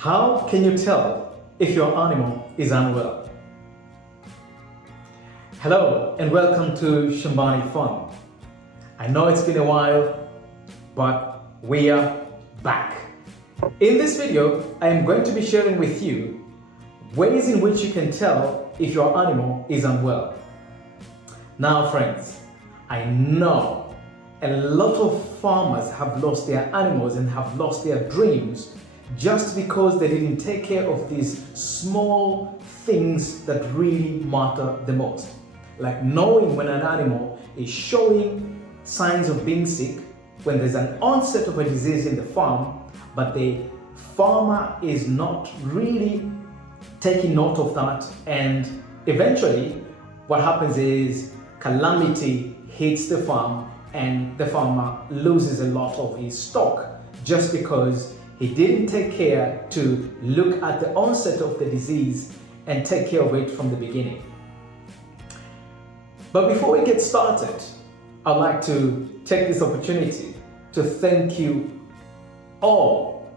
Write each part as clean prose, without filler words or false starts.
How can you tell if your animal is unwell? Hello and welcome to Shambani Fun. I know it's been a while, but we are back. In this video, I am going to be sharing with you ways in which you can tell if your animal is unwell. Now friends, I know a lot of farmers have lost their animals and have lost their dreams just because they didn't take care of these small things that really matter the most. Like knowing when an animal is showing signs of being sick, when there's an onset of a disease in the farm, but the farmer is not really taking note of that, and eventually what happens is calamity hits the farm and the farmer loses a lot of his stock just because he didn't take care to look at the onset of the disease and take care of it from the beginning. But before we get started, I'd like to take this opportunity to thank you all,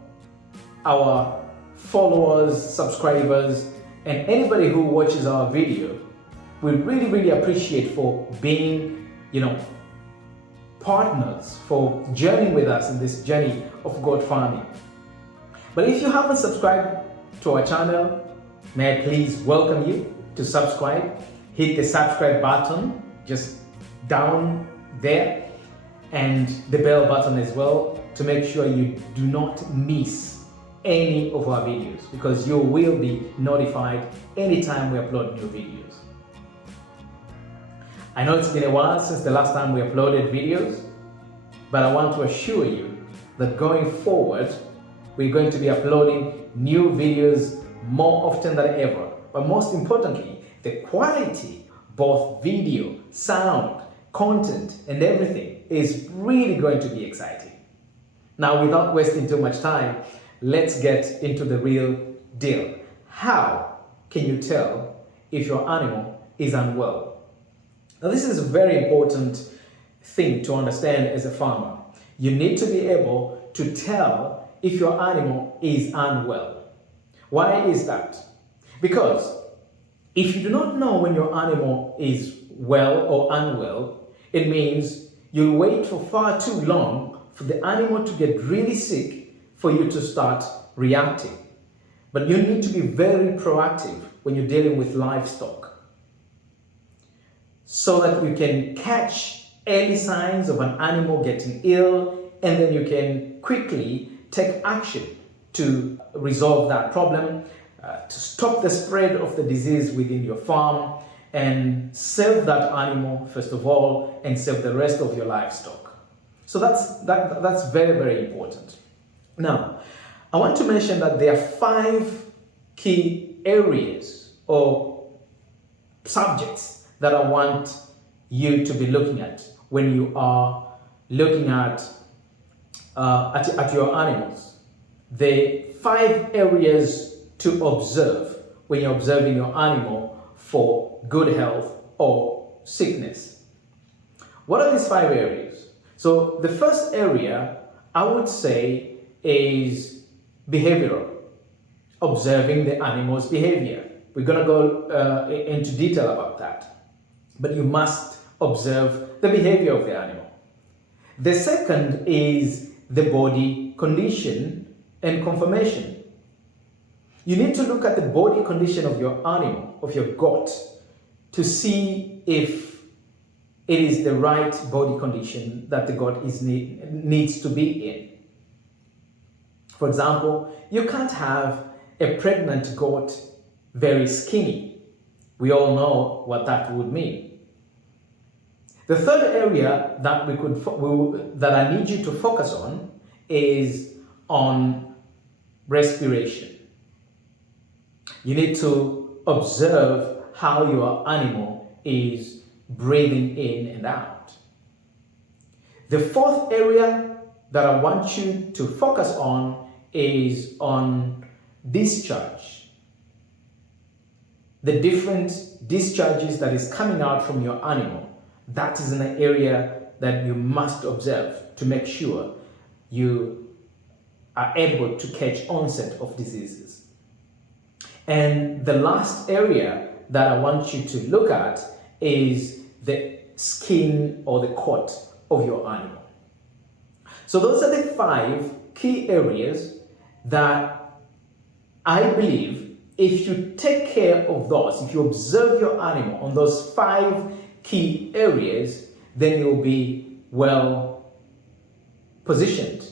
our followers, subscribers, and anybody who watches our video. We really appreciate for being, partners, for journeying with us in this journey of goat farming. But if you haven't subscribed to our channel, may I please welcome you to subscribe. Hit the subscribe button just down there and the bell button as well to make sure you do not miss any of our videos, because you will be notified anytime we upload new videos. I know it's been a while since the last time we uploaded videos, but I want to assure you that going forward, we're going to be uploading new videos more often than ever. But most importantly, the quality, both video, sound, content, and everything is really going to be exciting. Now, without wasting too much time, let's get into the real deal. How can you tell if your animal is unwell? Now, this is a very important thing to understand as a farmer. You need to be able to tell if your animal is unwell. Why is that? Because if you do not know when your animal is well or unwell, it means you'll wait for far too long for the animal to get really sick for you to start reacting. But you need to be very proactive when you're dealing with livestock, so that you can catch early signs of an animal getting ill, and then you can quickly take action to resolve that problem, to stop the spread of the disease within your farm, and save that animal first of all, and save the rest of your livestock. So that's very important. Now, I want to mention that there are 5 key areas or subjects that I want you to be looking at when you are looking at your animals. The 5 areas to observe when you're observing your animal for good health or sickness. What are these 5 areas? So the first area I would say is behavioral, observing the animal's behavior. We're going to go into detail about that, but you must observe the behavior of the animal. The second is the body condition and conformation. You need to look at the body condition of your animal, of your goat, to see if it is the right body condition that the goat needs to be in. For example, you can't have a pregnant goat very skinny. We all know what that would mean. The third area that that I need you to focus on is on respiration. You need to observe how your animal is breathing in and out. The fourth area that I want you to focus on is on discharge. The different discharges that is coming out from your animal. That is an area that you must observe to make sure you are able to catch onset of diseases. And the last area that I want you to look at is the skin or the coat of your animal. So those are the 5 key areas that I believe if you take care of those, if you observe your animal on those 5 key areas, then you'll be well positioned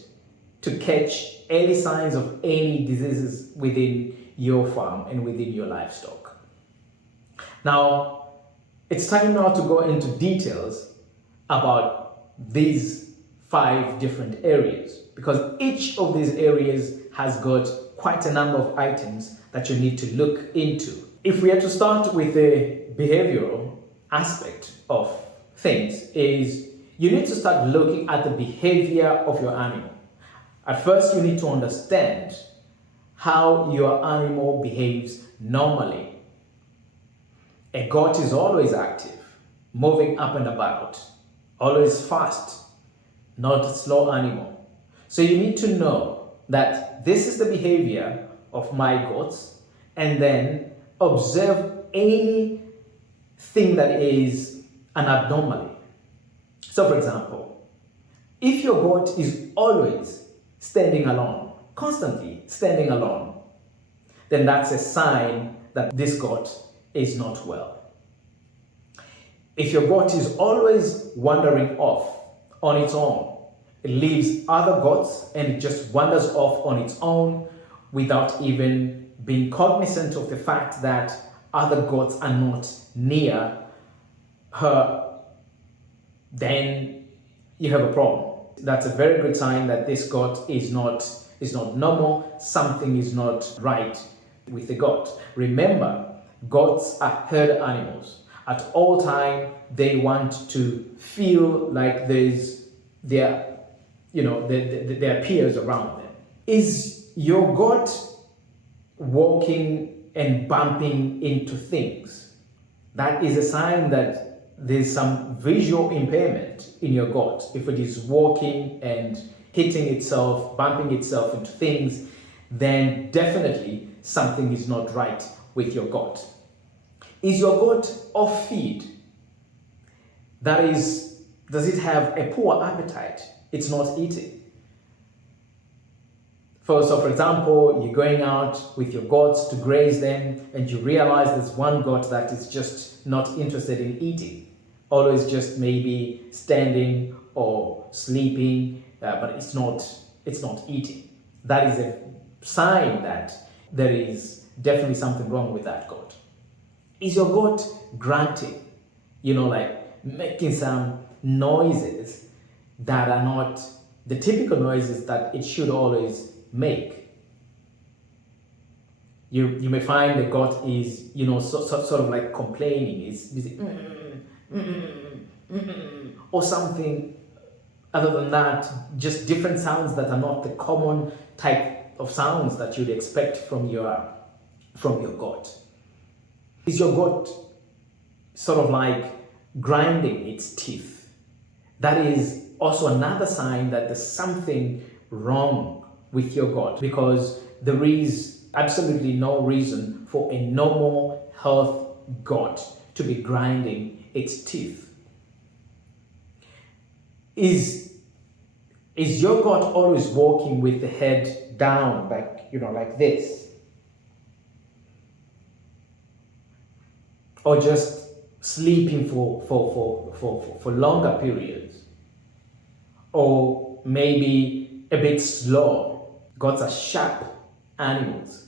to catch any signs of any diseases within your farm and within your livestock. Now, it's time now to go into details about these 5 different areas, because each of these areas has got quite a number of items that you need to look into. If we are to start with the behavioral aspect of things, is you need to start looking at the behavior of your animal. At first, you need to understand how your animal behaves normally. A goat is always active, moving up and about, always fast, not a slow animal. So you need to know that this is the behavior of my goats, and then observe anything that is an abnormality. So for example, if your goat is always standing alone, constantly standing alone, then that's a sign that this goat is not well. If your goat is always wandering off on its own, it leaves other goats and it just wanders off on its own without even being cognizant of the fact that other goats are not near her, then you have a problem. That's a very good sign that this goat is not normal. Something is not right with the goat. Remember, goats are herd animals. At all time, they want to feel like there's their peers around them. Is your goat walking and bumping into things? That is a sign that there's some visual impairment in your goat. If it is walking and hitting itself, bumping itself into things, then definitely something is not right with your goat. Is your goat off feed? That is, does it have a poor appetite? It's not eating. So for example, you're going out with your goats to graze them and you realize there's one goat that is just not interested in eating, always just maybe standing or sleeping, but it's not eating. That is a sign that there is definitely something wrong with that goat. Is your goat grunting? Like making some noises that are not the typical noises that it should always make. You may find the goat is sort of like complaining, is or something other than that, just different sounds that are not the common type of sounds that you'd expect from your goat. Is your goat sort of like grinding its teeth? That is also another sign that there's something wrong with your goat, because there is absolutely no reason for a normal health goat to be grinding its teeth. Is your goat always walking with the head down, like this? Or just sleeping for longer periods? Or maybe a bit slow? Goats are sharp animals.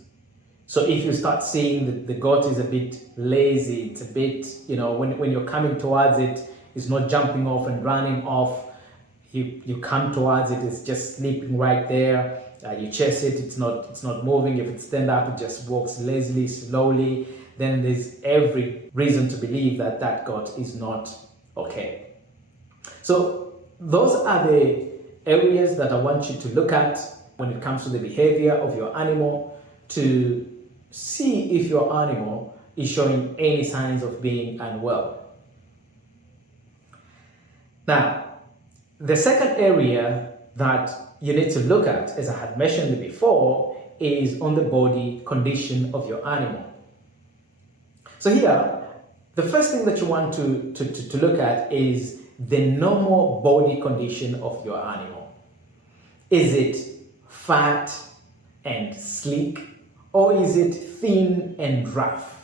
So if you start seeing the goat is a bit lazy, it's a bit, when you're coming towards it, it's not jumping off and running off. You come towards it, it's just sleeping right there. You chase it, it's not moving. If it stands up, it just walks lazily, slowly. Then there's every reason to believe that that goat is not okay. So those are the areas that I want you to look at when it comes to the behavior of your animal, to see if your animal is showing any signs of being unwell. Now, the second area that you need to look at, as I had mentioned before, is on the body condition of your animal. So here, the first thing that you want to look at is the normal body condition of your animal. Is it fat and sleek, or is it thin and rough?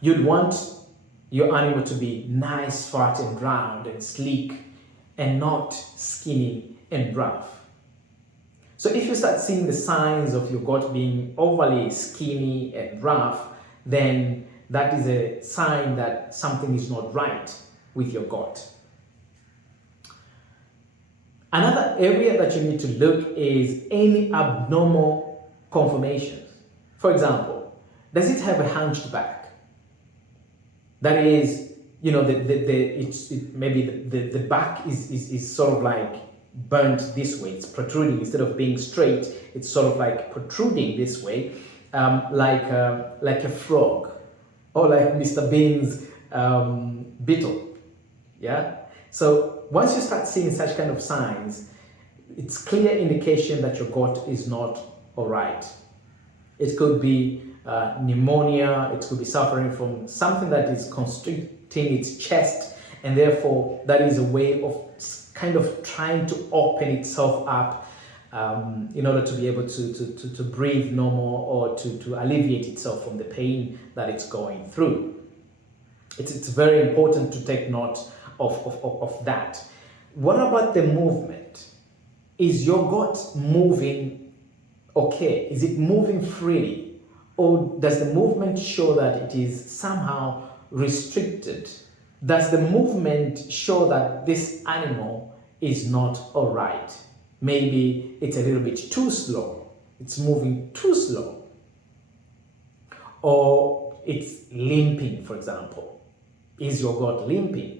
You'd want your animal to be nice, fat and round and sleek, and not skinny and rough. So if you start seeing the signs of your goat being overly skinny and rough, then that is a sign that something is not right with your goat. Another area that you need to look is any abnormal conformations. For example, does it have a hunched back? That is, maybe the back is sort of like burnt this way. It's protruding instead of being straight. It's sort of like protruding this way, like a frog, or like Mr. Bean's beetle. Yeah. So once you start seeing such kind of signs, it's clear indication that your goat is not all right. It could be pneumonia. It could be suffering from something that is constricting its chest, and therefore that is a way of kind of trying to open itself up in order to be able to breathe normal, or to alleviate itself from the pain that it's going through. It's very important to take note of that. What about the movement? Is your goat moving okay? Is it moving freely? Or does the movement show that it is somehow restricted? Does the movement show that this animal is not all right? Maybe it's a little bit too slow. It's moving too slow. Or it's limping, for example. Is your goat limping?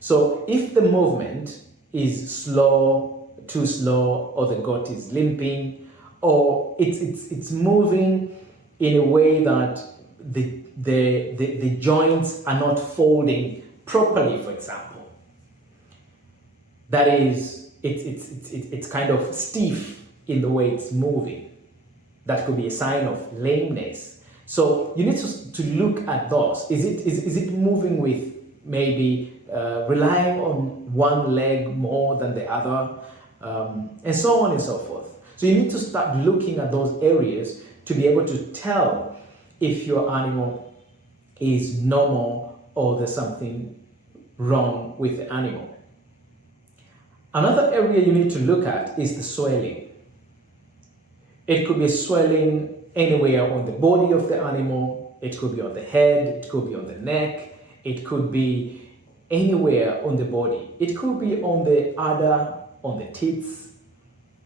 So if the movement is slow, too slow, or the goat is limping, or it's moving in a way that the joints are not folding properly, for example, that is, it's kind of stiff in the way it's moving. That could be a sign of lameness. So you need to look at those. Is it moving with maybe relying on one leg more than the other, and so on and so forth. So you need to start looking at those areas to be able to tell if your animal is normal or there's something wrong with the animal. Another area you need to look at is the swelling. It could be swelling anywhere on the body of the animal. It could be on the head, it could be on the neck, it could be anywhere on the body. It could be on the udder, on the tits.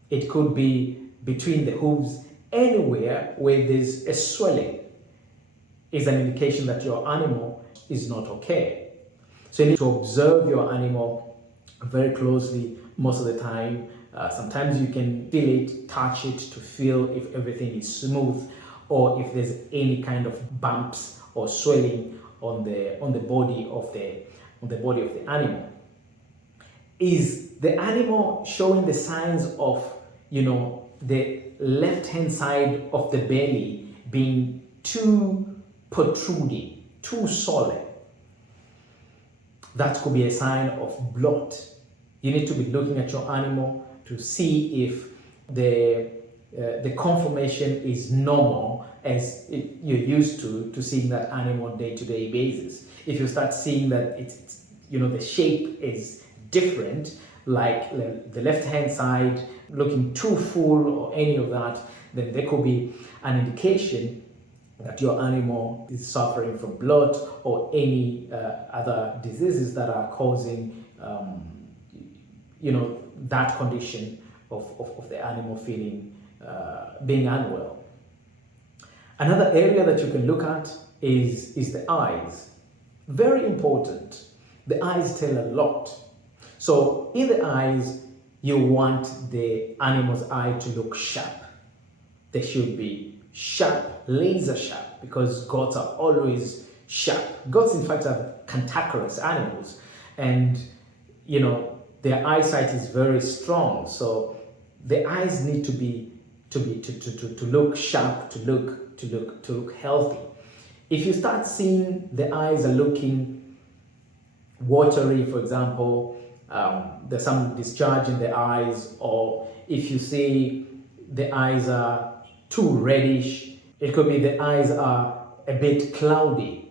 It could be between the hooves. Anywhere where there's a swelling is an indication that your animal is not okay. So you need to observe your animal very closely most of the time. Sometimes you can feel it, touch it to feel if everything is smooth, or if there's any kind of bumps or swelling on the body of the animal. Is the animal showing the signs of, the left-hand side of the belly being too protruding, too solid? That could be a sign of bloat. You need to be looking at your animal to see if the conformation is normal as you're used to seeing that animal on day-to-day basis. If you start seeing that it's the shape is different, like the left-hand side looking too full or any of that, then there could be an indication that your animal is suffering from bloat or any other diseases that are causing that condition of the animal feeling being unwell. Another area that you can look at is the eyes. Very important. The eyes tell a lot. So in the eyes, you want the animal's eye to look sharp. They should be sharp, laser sharp, because goats are always sharp. Goats, in fact, are cantankerous animals, and their eyesight is very strong. So the eyes need to look sharp, to look healthy. If you start seeing the eyes are looking watery, for example, there's some discharge in the eyes, or if you see the eyes are too reddish, it could be the eyes are a bit cloudy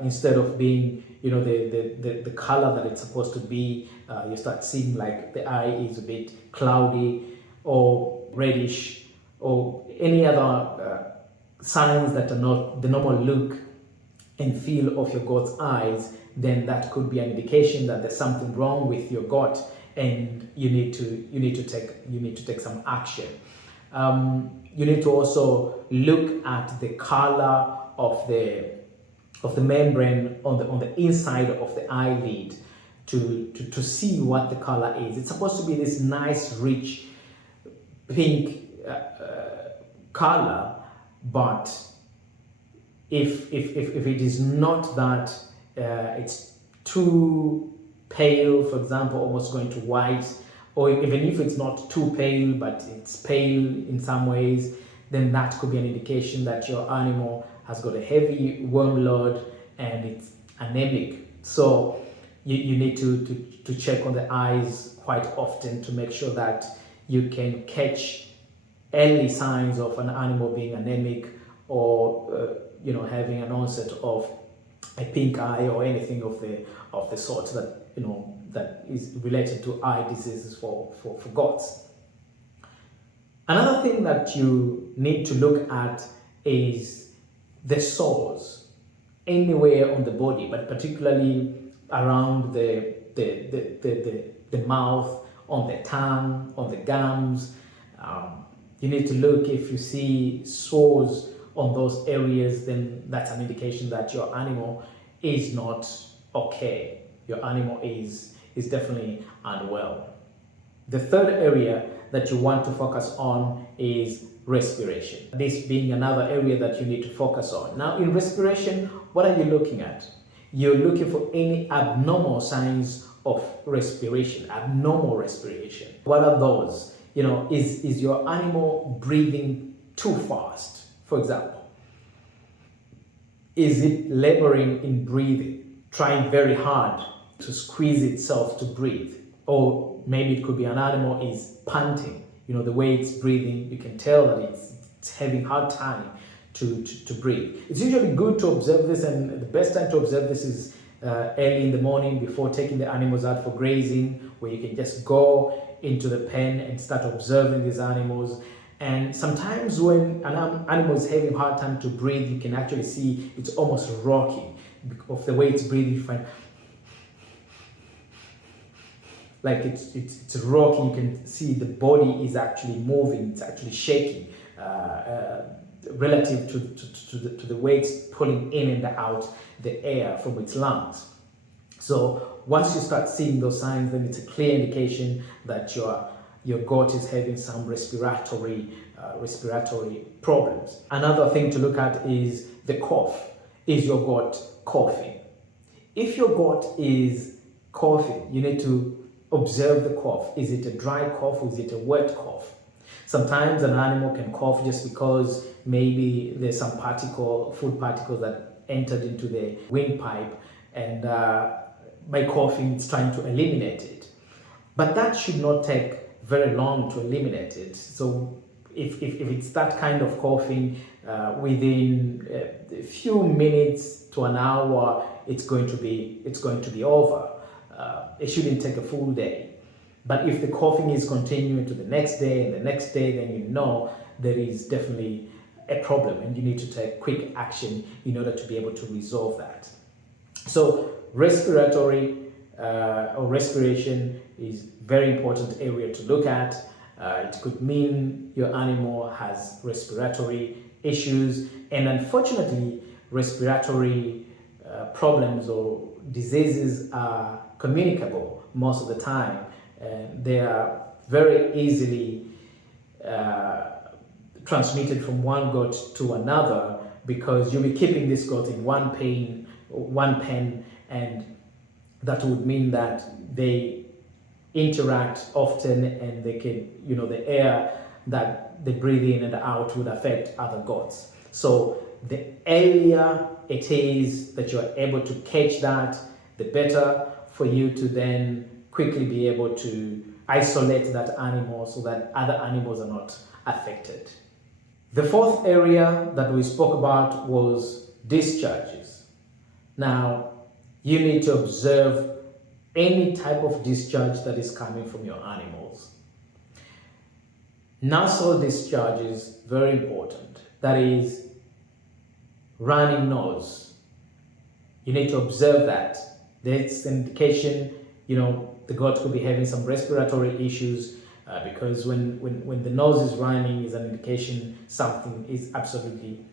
instead of being, the color that it's supposed to be. You start seeing like the eye is a bit cloudy or reddish, or any other signs that are not the normal look and feel of your goat's eyes, then that could be an indication that there's something wrong with your goat, and you need to take some action. You need to also look at the color of the membrane on the inside of the eyelid to see what the color is. It's supposed to be this nice, rich pink color, but if it is not that, it's too pale, for example, almost going to white, or even if it's not too pale but it's pale in some ways, then that could be an indication that your animal has got a heavy worm load and it's anemic. So you need to check on the eyes quite often to make sure that you can catch early signs of an animal being anemic, or having an onset of a pink eye or anything of the sort that is related to eye diseases for goats. Another thing that you need to look at is the sores anywhere on the body, but particularly around the mouth, on the tongue, on the gums. You need to look. If you see sores on those areas, then that's an indication that your animal is not okay. Your animal is definitely unwell. The third area that you want to focus on is respiration. This being another area that you need to focus on. Now, in respiration, what are you looking at? You're looking for any abnormal signs of respiration, abnormal respiration. What are those? Is your animal breathing too fast, for example? Is it laboring in breathing, trying very hard to squeeze itself to breathe? Or maybe it could be an animal is panting. The way it's breathing, you can tell that it's having a hard time to breathe. It's usually good to observe this, and the best time to observe this is early in the morning before taking the animals out for grazing, where you can just go into the pen and start observing these animals. And sometimes when an animal is having a hard time to breathe, you can actually see it's almost rocking of the way it's breathing. You find like it's rocking. You can see the body is actually moving, it's actually shaking relative to the way it's pulling in and out the air from its lungs. So once you start seeing those signs, then it's a clear indication that your goat is having some respiratory problems. Another thing to look at is the cough. Is your goat coughing? If your goat is coughing, you need to observe the cough. Is it a dry cough or is it a wet cough? Sometimes an animal can cough just because maybe there's some food particles that entered into the windpipe, and by coughing it's trying to eliminate it. But that should not take very long to eliminate it. So if it's that kind of coughing, within a few minutes to an hour, it's going to be over. It shouldn't take a full day. But if the coughing is continuing to the next day and the next day, then there is definitely a problem, and you need to take quick action in order to be able to resolve that. So respiration is very important area to look at. It could mean your animal has respiratory issues, and unfortunately respiratory problems or diseases are communicable most of the time, and they are very easily transmitted from one goat to another, because you'll be keeping this goat in one pen, and that would mean that they interact often, and they can, the air that they breathe in and out would affect other goats. So the earlier it is that you're able to catch that, the better for you to then quickly be able to isolate that animal so that other animals are not affected. The fourth area that we spoke about was discharges. Now, you need to observe any type of discharge that is coming from your animals. Nasal discharges, very important. That is running nose. You need to observe that. That's an indication, the goat could be having some respiratory issues, because when the nose is running is an indication something is absolutely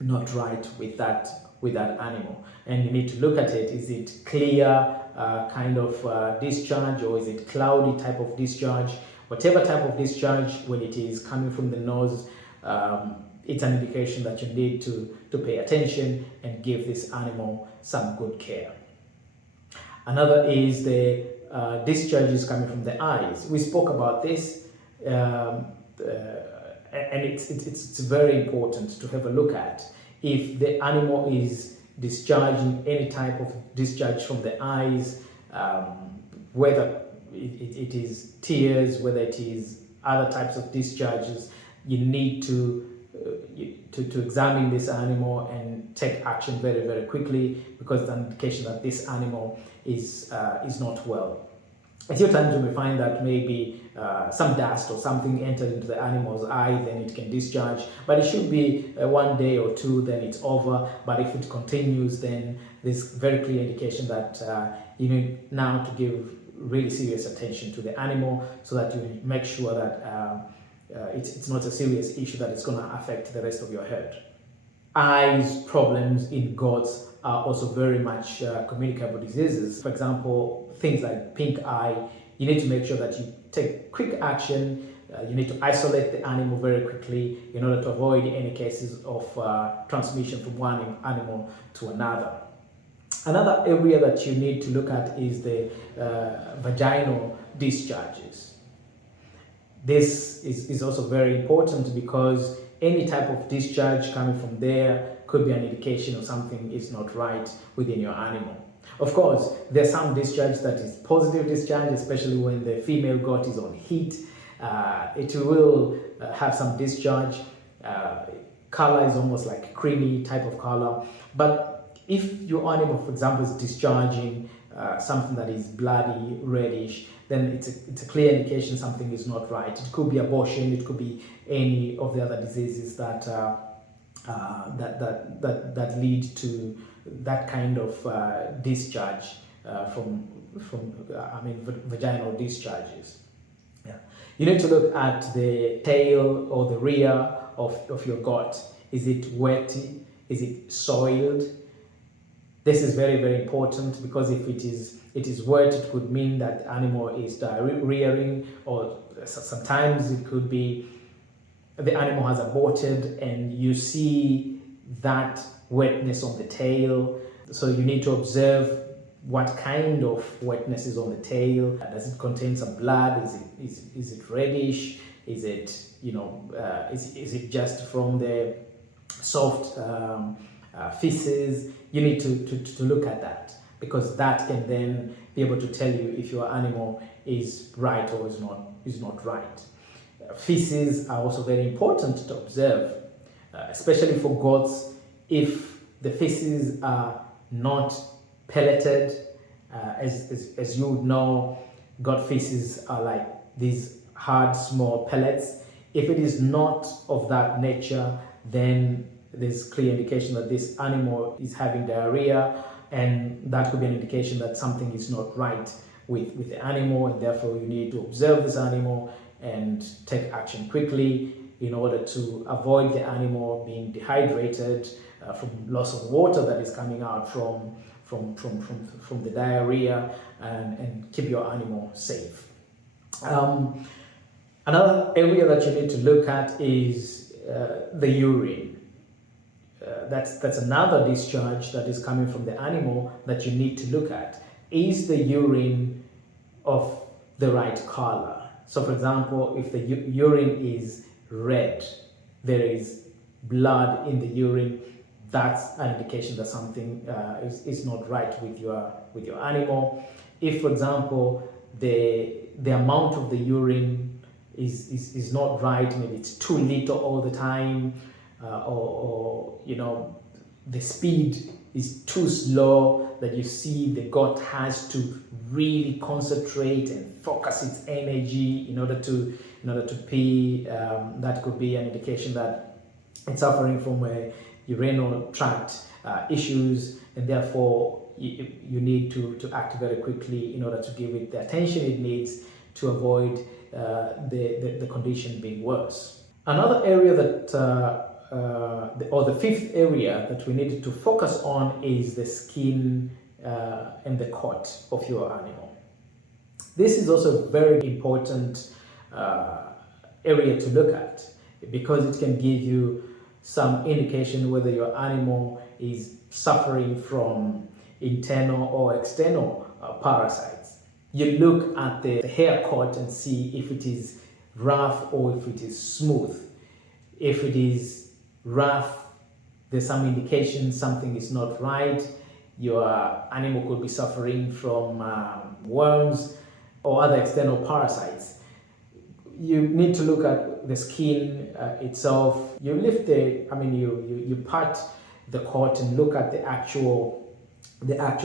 not right with that animal. And you need to look at it. Is it clear kind of discharge, or is it cloudy type of discharge? Whatever type of discharge, when it is coming from the nose, it's an indication that you need to pay attention and give this animal some good care. Another is the discharges coming from the eyes. We spoke about this, and it's very important to have a look at. If the animal is discharging any type of discharge from the eyes, whether it is tears, whether it is other types of discharges, you need to examine this animal and take action very, very quickly, because it's an indication that this animal is not well. A few times you may find that maybe some dust or something entered into the animal's eye, then it can discharge, but it should be 1 day or two, then it's over. But if it continues, then there's very clear indication that you need now to give really serious attention to the animal, so that you make sure that it's not a serious issue that is going to affect the rest of your herd. Eyes problems in goats are also very much communicable diseases. For example, things like pink eye, you need to make sure that you take quick action. You need to isolate the animal very quickly in order to avoid any cases of transmission from one animal to another. Another area that you need to look at is the vaginal discharges. This is also very important, because any type of discharge coming from there could be an indication of something is not right within your animal. Of course, there's some discharge that is positive discharge, especially when the female goat is on heat. It will have some discharge. Color is almost like creamy type of color. But if your animal, for example, is discharging something that is bloody, reddish, then it's a clear indication something is not right. It could be abortion, it could be any of the other diseases that lead to that kind of discharge from vaginal discharges. Yeah. You need to look at the tail or the rear of your goat. Is it wet? Is it soiled? This is very, very important, because if it is wet, it could mean that the animal is diarrheaing, or sometimes it could be the animal has aborted and you see that wetness on the tail. So you need to observe what kind of wetness is on the tail. Does it contain some blood? Is it reddish? Is it is it just from the soft feces? You need to look at that, because that can then be able to tell you if your animal is right or is not right. Feces are also very important to observe, especially for goats. If the feces are not pelleted, as you would know, goat feces are like these hard, small pellets. If it is not of that nature, then there's clear indication that this animal is having diarrhea, and that could be an indication that something is not right with the animal, and therefore you need to observe this animal and take action quickly in order to avoid the animal being dehydrated from loss of water that is coming out from the diarrhea, and keep your animal safe. Another area that you need to look at is the urine. That's another discharge that is coming from the animal that you need to look at. Is the urine of the right color. So for example, if the urine is red, there is blood in the urine, that's an indication that something is not right with your animal. If, for example, the amount of the urine is not right, maybe it's too little all the time, or the speed is too slow, that you see the goat has to really concentrate and focus its energy in order to pee. That could be an indication that it's suffering from a urinary tract issues, and therefore you need to act very quickly in order to give it the attention it needs to avoid the condition being worse. Another area that the fifth area that we need to focus on is the skin and the coat of your animal. This is also a very important area to look at, because it can give you some indication whether your animal is suffering from internal or external parasites. You look at the hair coat and see if it is rough or if it is smooth. If it is rough, there's some indication something is not right. Your animal could be suffering from worms or other external parasites. You need to look at the skin itself. You lift you part the coat and look at the actual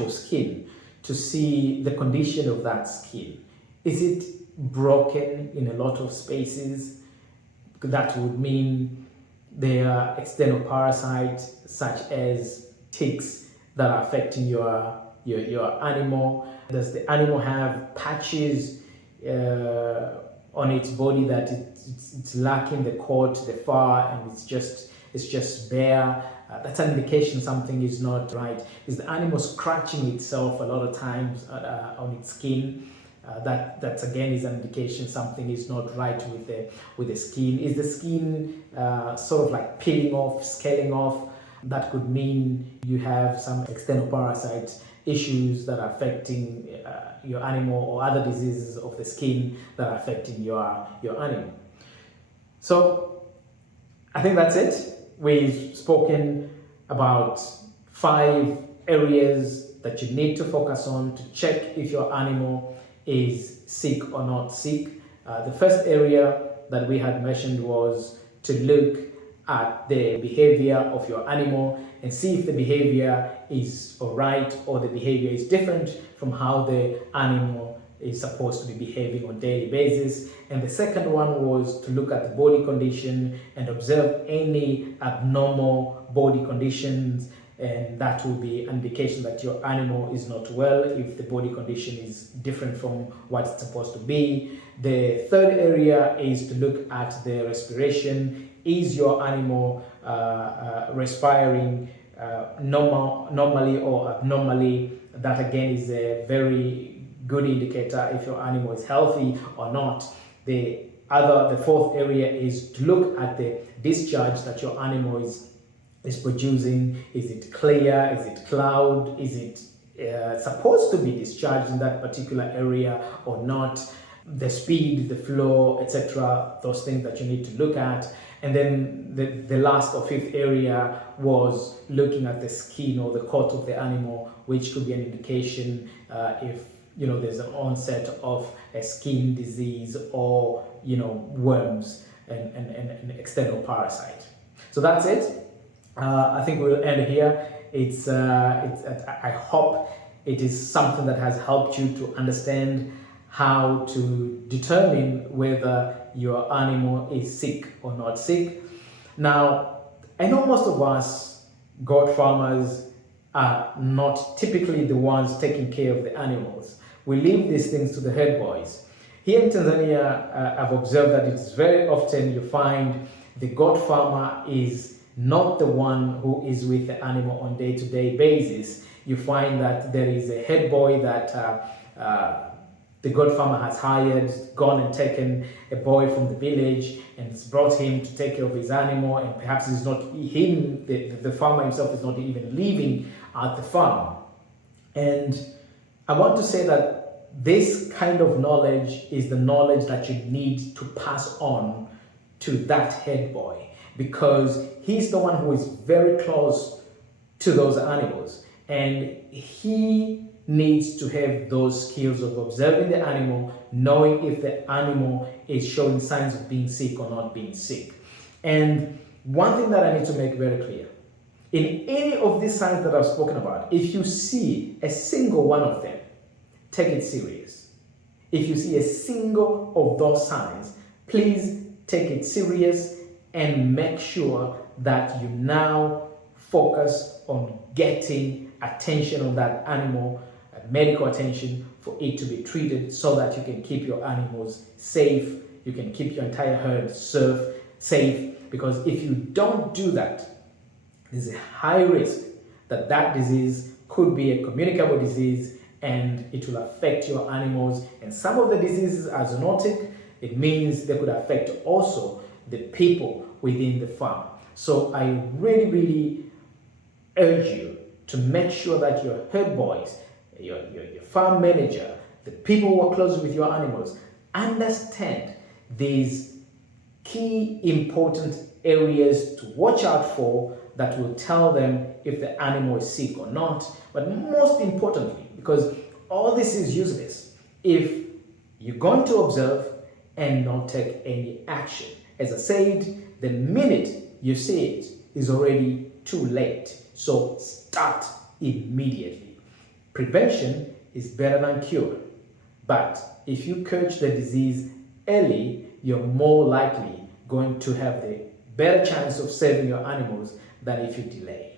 skin to see the condition of that skin. Is it broken in a lot of spaces? That would mean there are external parasites such as ticks that are affecting your animal. Does the animal have patches on its body that it's lacking the coat, the fur, and it's just bare? That's an indication something is not right. Is the animal scratching itself a lot of times on its skin? That's again is an indication something is not right with the skin. Is the skin sort of like peeling off, scaling off? That could mean you have some external parasite issues that are affecting your animal, or other diseases of the skin that are affecting your animal. So I think that's it. We've spoken about 5 areas that you need to focus on to check if your animal is sick or not sick. The first area that we had mentioned was to look at the behavior of your animal and see if the behavior is alright or the behavior is different from how the animal is supposed to be behaving on a daily basis. And the second one was to look at the body condition and observe any abnormal body conditions, and that will be an indication that your animal is not well if the body condition is different from what it's supposed to be. The third area is to look at the respiration. Is your animal respiring normally or abnormally? That again is a very good indicator if your animal is healthy or not. The fourth area is to look at the discharge that your animal is producing. Is it clear? Is it cloud? Is it supposed to be discharged in that particular area or not? The speed, the flow, etc. Those things that you need to look at. And then the last or fifth area was looking at the skin or the coat of the animal, which could be an indication if there's an onset of a skin disease or worms and external parasite. So that's it. I think we'll end here. I hope it is something that has helped you to understand how to determine whether your animal is sick or not sick. Now, I know most of us goat farmers are not typically the ones taking care of the animals. We leave these things to the head boys. Here in Tanzania, I've observed that it's very often you find the goat farmer is not the one who is with the animal on day-to-day basis. You find that there is a head boy that the goat farmer has hired, gone and taken a boy from the village and has brought him to take care of his animal, and perhaps it's not him, the farmer himself is not even living at the farm. And I want to say that this kind of knowledge is the knowledge that you need to pass on to that head boy, because he's the one who is very close to those animals, and he needs to have those skills of observing the animal, knowing if the animal is showing signs of being sick or not being sick. And one thing that I need to make very clear, in any of these signs that I've spoken about, if you see a single one of them, take it serious. If you see a single of those signs, please take it serious and make sure that you now focus on getting attention on that animal, medical attention for it to be treated, so that you can keep your animals safe, you can keep your entire herd safe. Because if you don't do that, there's a high risk that that disease could be a communicable disease and it will affect your animals. And some of the diseases are zoonotic. It means they could affect also the people within the farm. So I really urge you to make sure that your herd boys, your farm manager, the people who are close with your animals, understand these key important areas to watch out for that will tell them if the animal is sick or not. But most importantly, because all this is useless if you're going to observe and not take any action. As I said, the minute you see it is already too late. So start immediately. Prevention is better than cure. But if you catch the disease early, you're more likely going to have the better chance of saving your animals than if you delay.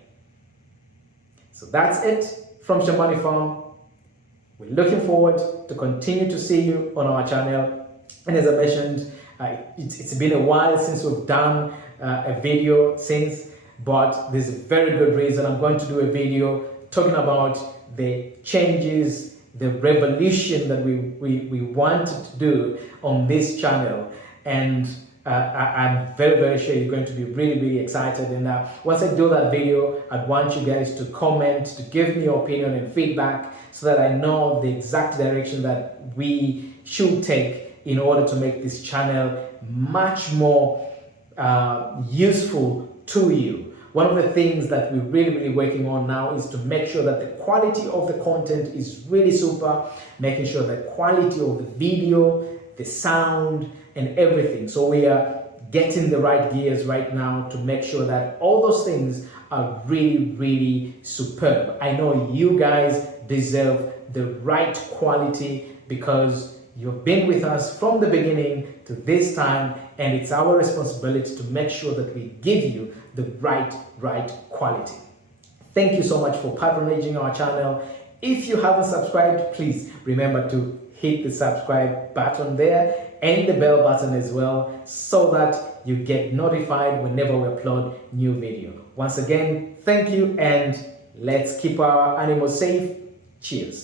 So that's it from Shambani Farm. We're looking forward to continue to see you on our channel. And as I mentioned, it's been a while since we've done a video but there's a very good reason. I'm going to do a video talking about the changes, the revolution that we wanted to do on this channel. And I'm very sure you're going to be really excited. And once I do that video, I'd want you guys to comment, to give me your opinion and feedback, so that I know the exact direction that we should take in order to make this channel much more useful to you. One of the things that we're really working on now is to make sure that the quality of the content is really super, making sure the quality of the video, the sound, and everything. So we are getting the right gears right now to make sure that all those things are really superb. I know you guys deserve the right quality because you've been with us from the beginning to this time, and it's our responsibility to make sure that we give you the right quality. Thank you so much for patronaging our channel. If you haven't subscribed, please remember to hit the subscribe button there and the bell button as well, so that you get notified whenever we upload new video. Once again, thank you, and let's keep our animals safe. Cheers.